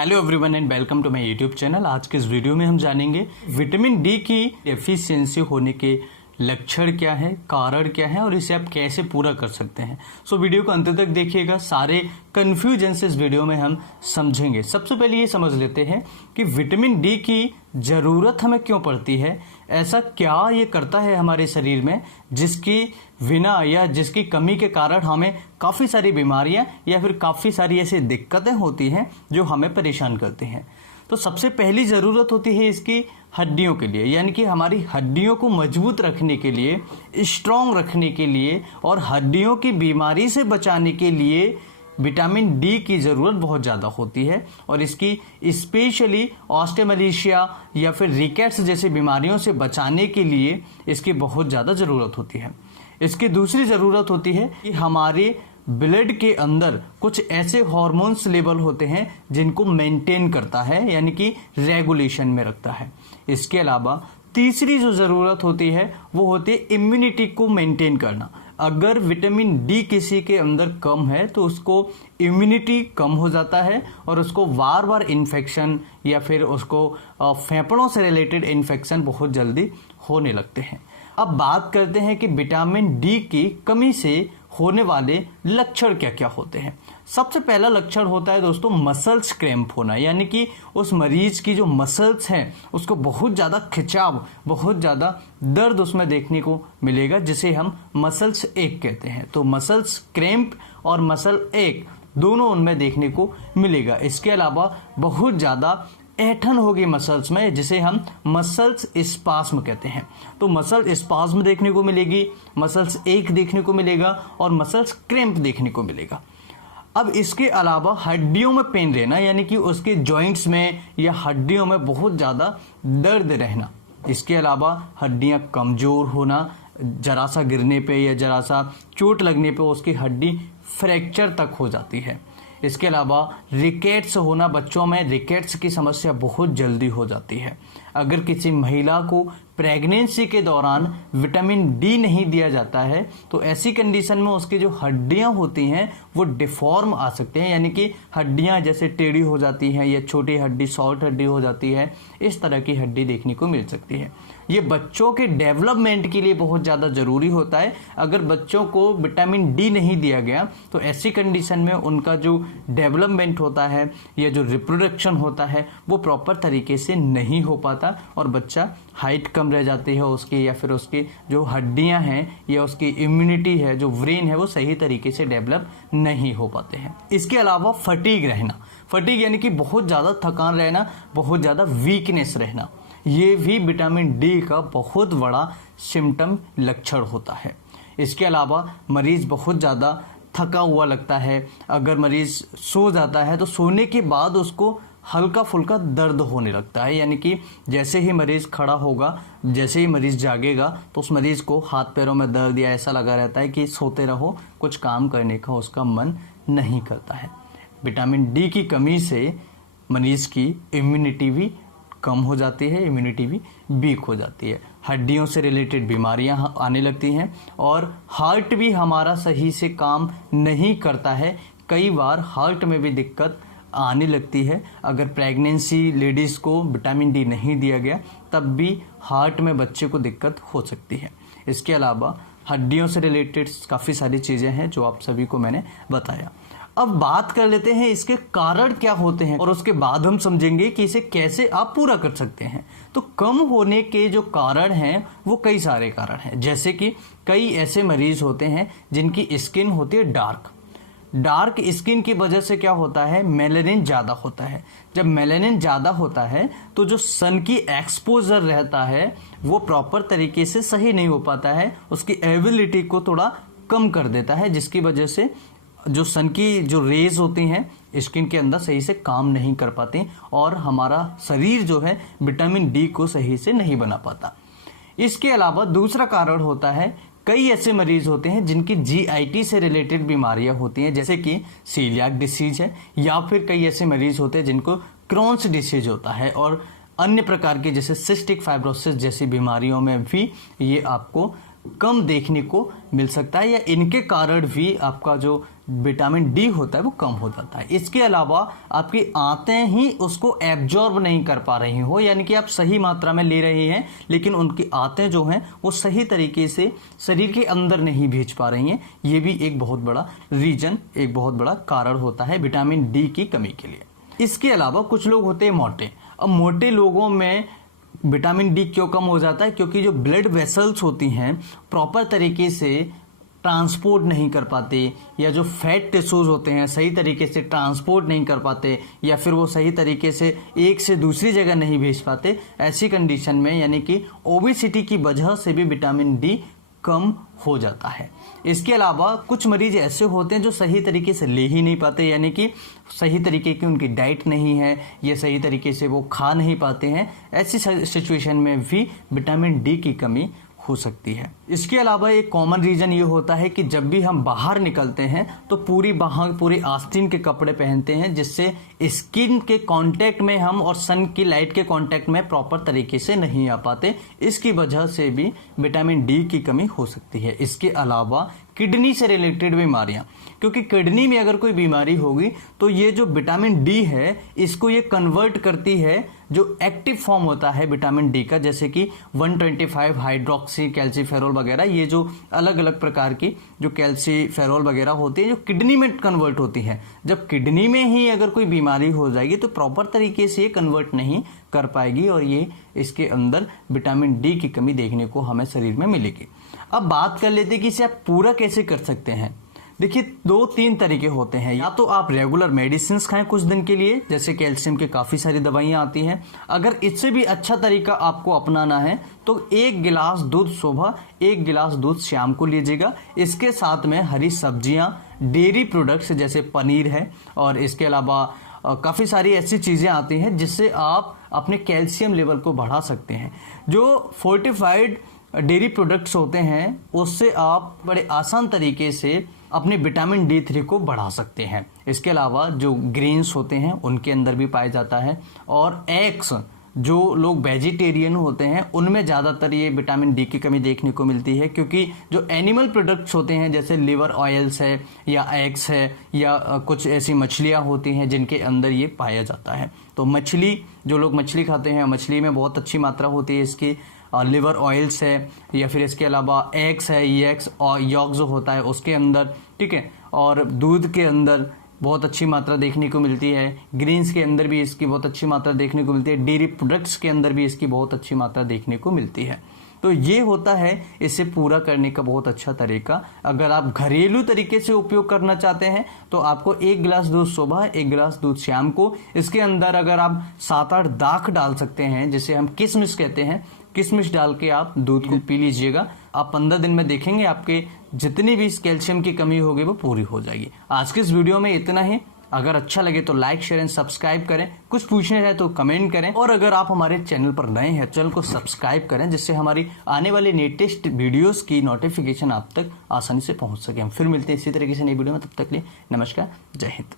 Hello everyone and welcome to my YouTube channel. आज के इस वीडियो में हम जानेंगे विटामिन डी की डेफिशिएंसी होने के लक्षण क्या है, कारण क्या है और इसे आप कैसे पूरा कर सकते हैं। सो वीडियो को अंत तक देखिएगा, सारे कंफ्यूजन इस वीडियो में हम समझेंगे। सबसे पहले ये समझ लेते हैं कि विटामिन डी की जरूरत हमें क्यों पड़ती है, ऐसा क्या ये करता है हमारे शरीर में जिसकी बिना या जिसकी कमी के कारण हमें काफ़ी सारी बीमारियां या फिर काफ़ी सारी ऐसी दिक्कतें होती हैं जो हमें परेशान करती हैं। तो सबसे पहली ज़रूरत होती है इसकी हड्डियों के लिए, यानी कि हमारी हड्डियों को मजबूत रखने के लिए, स्ट्रॉन्ग रखने के लिए और हड्डियों की बीमारी से बचाने के लिए विटामिन डी की ज़रूरत बहुत ज़्यादा होती है। और इसकी स्पेशली ऑस्टियोमैलेशिया या फिर रिकेट्स जैसी बीमारियों से बचाने के लिए इसकी बहुत ज़्यादा ज़रूरत होती है। इसकी दूसरी ज़रूरत होती है कि हमारे ब्लड के अंदर कुछ ऐसे हार्मोन्स लेवल होते हैं जिनको मेंटेन करता है, यानी कि रेगुलेशन में रखता है। इसके अलावा तीसरी जो ज़रूरत होती है वो होती है इम्यूनिटी को मेंटेन करना। अगर विटामिन डी किसी के अंदर कम है तो उसको इम्यूनिटी कम हो जाता है और उसको बार बार इन्फेक्शन या फिर उसको फेफड़ों से रिलेटेड इन्फेक्शन बहुत जल्दी होने लगते हैं। अब बात करते हैं कि विटामिन डी की कमी से होने वाले लक्षण क्या क्या होते हैं। सबसे पहला लक्षण होता है दोस्तों मसल्स क्रैम्प होना, यानी कि उस मरीज की जो मसल्स हैं उसको बहुत ज़्यादा खिंचाव, बहुत ज़्यादा दर्द उसमें देखने को मिलेगा, जिसे हम मसल्स एक कहते हैं। तो मसल्स क्रैम्प और मसल एक दोनों उनमें देखने को मिलेगा। इसके अलावा बहुत ज़्यादा ऐठन होगी मसल्स में, जिसे हम मसल्स स्पास्म कहते हैं। तो मसल स्पास्म देखने को मिलेगी, मसल्स एक देखने को मिलेगा और मसल्स क्रैम्प देखने को मिलेगा। अब इसके अलावा हड्डियों में पेन रहना, यानी कि उसके जॉइंट्स में या हड्डियों में बहुत ज़्यादा दर्द रहना। इसके अलावा हड्डियां कमज़ोर होना, जरा सा गिरने पे या जरा सा चोट लगने पे उसकी हड्डी फ्रैक्चर तक हो जाती है। इसके अलावा रिकेट्स होना, बच्चों में रिकेट्स की समस्या बहुत जल्दी हो जाती है। अगर किसी महिला को प्रेगनेंसी के दौरान विटामिन डी नहीं दिया जाता है तो ऐसी कंडीशन में उसकी जो हड्डियां होती हैं वो डिफॉर्म आ सकते हैं, यानी कि हड्डियां जैसे टेढ़ी हो जाती हैं या छोटी हड्डी शॉर्ट हड्डी हो जाती है, इस तरह की हड्डी देखने को मिल सकती है। ये बच्चों के डेवलपमेंट के लिए बहुत ज़्यादा ज़रूरी होता है। अगर बच्चों को विटामिन डी नहीं दिया गया तो ऐसी कंडीशन में उनका जो डेवलपमेंट होता है या जो रिप्रोडक्शन होता है वो प्रॉपर तरीके से नहीं हो पाता और बच्चा हाइट कम रह जाती है उसकी, या फिर उसकी जो हड्डियां हैं या उसकी इम्यूनिटी है, जो ब्रेन है, वो सही तरीके से डेवलप नहीं हो पाते हैं। इसके अलावा फटीग रहना, फटीग यानी कि बहुत ज़्यादा थकान रहना, बहुत ज़्यादा वीकनेस रहना, ये भी विटामिन डी का बहुत बड़ा सिम्टम लक्षण होता है। इसके अलावा मरीज़ बहुत ज़्यादा थका हुआ लगता है। अगर मरीज़ सो जाता है तो सोने के बाद उसको हल्का फुल्का दर्द होने लगता है, यानी कि जैसे ही मरीज़ खड़ा होगा, जैसे ही मरीज़ जागेगा तो उस मरीज़ को हाथ पैरों में दर्द या ऐसा लगा रहता है कि सोते रहो, कुछ काम करने का उसका मन नहीं करता है। विटामिन डी की कमी से मरीज़ की इम्यूनिटी भी कम हो जाती है, इम्यूनिटी भी वीक हो जाती है, हड्डियों से रिलेटेड बीमारियां आने लगती हैं और हार्ट भी हमारा सही से काम नहीं करता है। कई बार हार्ट में भी दिक्कत आने लगती है। अगर प्रेगनेंसी लेडीज़ को विटामिन डी नहीं दिया गया तब भी हार्ट में बच्चे को दिक्कत हो सकती है। इसके अलावा हड्डियों से रिलेटेड काफ़ी सारी चीज़ें हैं जो आप सभी को मैंने बताया। अब बात कर लेते हैं इसके कारण क्या होते हैं और उसके बाद हम समझेंगे कि इसे कैसे आप पूरा कर सकते हैं। तो कम होने के जो कारण हैं वो कई सारे कारण हैं, जैसे कि कई ऐसे मरीज होते हैं जिनकी स्किन होती है डार्क स्किन की वजह से क्या होता है, मेलानिन ज़्यादा होता है। जब मेलानिन ज़्यादा होता है तो जो सन की एक्सपोजर रहता है वो प्रॉपर तरीके से सही नहीं हो पाता है, उसकी एबिलिटी को थोड़ा कम कर देता है, जिसकी वजह से जो सन की जो रेज होती हैं स्किन के अंदर सही से काम नहीं कर पाती और हमारा शरीर जो है विटामिन डी को सही से नहीं बना पाता। इसके अलावा दूसरा कारण होता है, कई ऐसे मरीज होते हैं जिनकी जीआईटी से रिलेटेड बीमारियां होती हैं, जैसे कि सीलियाक डिसीज है, या फिर कई ऐसे मरीज होते हैं जिनको क्रॉन्स डिसीज होता है और अन्य प्रकार के जैसे सिस्टिक फाइब्रोसिस जैसी बीमारियों में भी ये आपको कम देखने को मिल सकता है, या इनके कारण भी आपका जो विटामिन डी होता है वो कम हो जाता है। इसके अलावा आपकी आंतें ही उसको एब्जॉर्ब नहीं कर पा रही हो, यानी कि आप सही मात्रा में ले रहे हैं लेकिन उनकी आंतें जो हैं वो सही तरीके से शरीर के अंदर नहीं भेज पा रही हैं। ये भी एक बहुत बड़ा रीजन, एक बहुत बड़ा कारण होता है विटामिन डी की कमी के लिए। इसके अलावा कुछ लोग होते हैं मोटे। अब मोटे लोगों में विटामिन डी क्यों कम हो जाता है? क्योंकि जो ब्लड वेसल्स होती हैं प्रॉपर तरीके से ट्रांसपोर्ट नहीं कर पाते, या जो फैट टिश्यूज होते हैं सही तरीके से ट्रांसपोर्ट नहीं कर पाते, या फिर वो सही तरीके से एक से दूसरी जगह नहीं भेज पाते। ऐसी कंडीशन में यानी कि ओबेसिटी की वजह से भी विटामिन डी कम हो जाता है। इसके अलावा कुछ मरीज ऐसे होते हैं जो सही तरीके से ले ही नहीं पाते, यानी कि सही तरीके की उनकी डाइट नहीं है या सही तरीके से वो खा नहीं पाते हैं। ऐसी सिचुएशन में भी विटामिन डी की कमी हो सकती है। इसके अलावा एक कॉमन रीजन ये होता है कि जब भी हम बाहर निकलते हैं तो पूरे आस्तीन के कपड़े पहनते हैं, जिससे स्किन के कांटेक्ट में हम और सन की लाइट के कांटेक्ट में प्रॉपर तरीके से नहीं आ पाते। इसकी वजह से भी विटामिन डी की कमी हो सकती है। इसके अलावा किडनी से रिलेटेड बीमारियां, क्योंकि किडनी में अगर कोई बीमारी होगी तो ये जो विटामिन डी है इसको ये कन्वर्ट करती है, जो एक्टिव फॉर्म होता है विटामिन डी का, जैसे कि 125 हाइड्रोक्सी कैल्सीफेरोल वगैरह, ये जो अलग अलग प्रकार की जो कैल्सीफेरोल वगैरह होती है जो किडनी में कन्वर्ट होती है। जब किडनी में ही अगर कोई बीमारी हो जाएगी तो प्रॉपर तरीके से ये कन्वर्ट नहीं कर पाएगी और ये इसके अंदर विटामिन डी की कमी देखने को हमें शरीर में मिलेगी। अब बात कर लेते हैं कि इसे आप पूरा कैसे कर सकते हैं। देखिए 2-3 तरीके होते हैं। या तो आप रेगुलर मेडिसिन खाएं कुछ दिन के लिए, जैसे कैल्शियम की काफ़ी सारी दवाइयां आती हैं। अगर इससे भी अच्छा तरीका आपको अपनाना है तो 1 गिलास दूध सुबह, 1 गिलास दूध शाम को लीजिएगा। इसके साथ में हरी सब्जियां, डेयरी प्रोडक्ट्स जैसे पनीर है, और इसके अलावा काफ़ी सारी ऐसी चीज़ें आती हैं जिससे आप अपने कैल्शियम लेवल को बढ़ा सकते हैं। जो फोर्टिफाइड डेयरी प्रोडक्ट्स होते हैं उससे आप बड़े आसान तरीके से अपने विटामिन D3 को बढ़ा सकते हैं। इसके अलावा जो ग्रेन्स होते हैं उनके अंदर भी पाया जाता है, और एग्स, जो लोग वेजिटेरियन होते हैं उनमें ज़्यादातर ये विटामिन डी की कमी देखने को मिलती है, क्योंकि जो एनिमल प्रोडक्ट्स होते हैं जैसे लिवर ऑयल्स है या एग्स है या कुछ ऐसी मछलियाँ होती हैं जिनके अंदर ये पाया जाता है। तो मछली, जो लोग मछली खाते हैं, मछली में बहुत अच्छी मात्रा होती है इसकी, लिवर ऑयल्स है, या फिर इसके अलावा एग्स है, एग्स और यॉग जो होता है उसके अंदर, ठीक है, और दूध के अंदर बहुत अच्छी मात्रा देखने को मिलती है। ग्रीन्स के अंदर भी इसकी बहुत अच्छी मात्रा देखने को मिलती है। डेयरी प्रोडक्ट्स के अंदर भी इसकी बहुत अच्छी मात्रा देखने को मिलती है। तो ये होता है इसे पूरा करने का बहुत अच्छा तरीका। अगर आप घरेलू तरीके से उपयोग करना चाहते हैं तो आपको 1 गिलास दूध सुबह, 1 गिलास दूध शाम को, इसके अंदर अगर आप 7-8 दाख डाल सकते हैं, जिसे हम किशमिश कहते हैं, किशमिश डाल के आप दूध को पी लीजिएगा। आप 15 दिन में देखेंगे आपके जितनी भी कैल्शियम की कमी होगी वो पूरी हो जाएगी। आज के इस वीडियो में इतना ही। अगर अच्छा लगे तो लाइक, शेयर एंड सब्सक्राइब करें। कुछ पूछने रहे तो कमेंट करें, और अगर आप हमारे चैनल पर नए हैं चैनल को सब्सक्राइब करें, जिससे हमारी आने वाली लेटेस्ट वीडियोस की नोटिफिकेशन आप तक आसानी से पहुंच सके। हम फिर मिलते हैं इसी तरीके से नई वीडियो में। तब तक के लिए नमस्कार, जय हिंद।